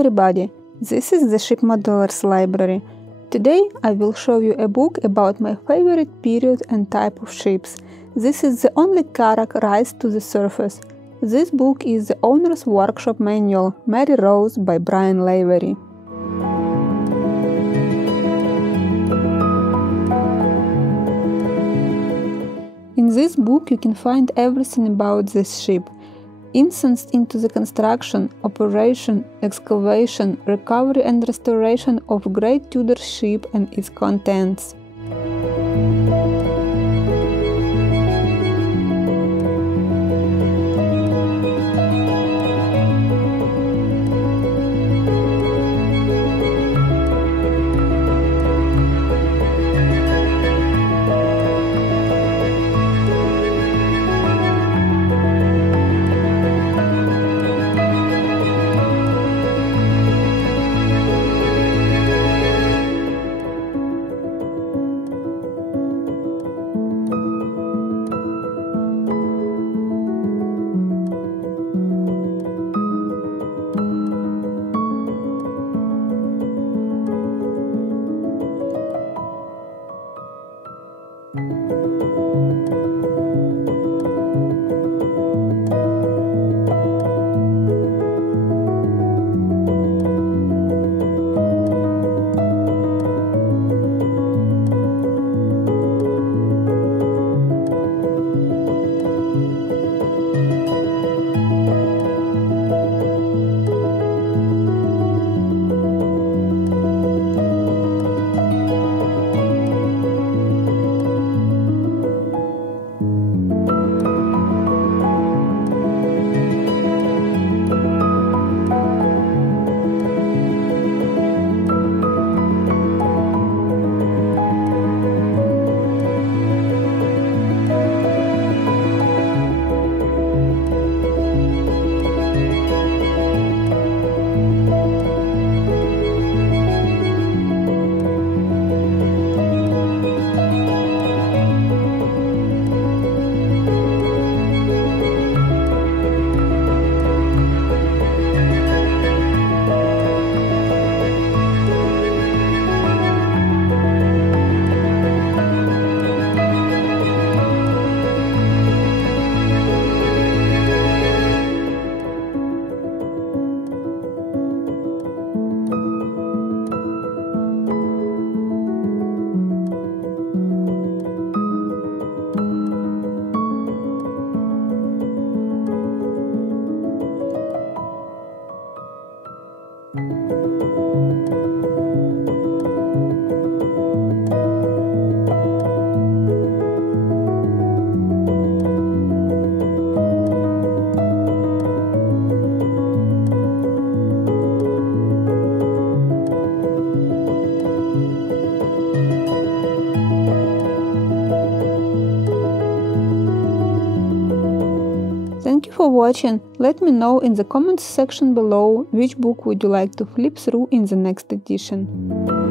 everybody! This is the Ship Modelers Library. Today I will show you a book about my favorite period and type of ships. This is the only Karak Rise to the Surface. This book is the Owner's Workshop Manual, Mary Rose by Brian Lavery. In this book you can find everything about this ship. Insights into the construction, operation, excavation, recovery and restoration of great Tudor ship and its contents. Thank you for watching. Let me know in the comments section below which book would you like to flip through in the next edition.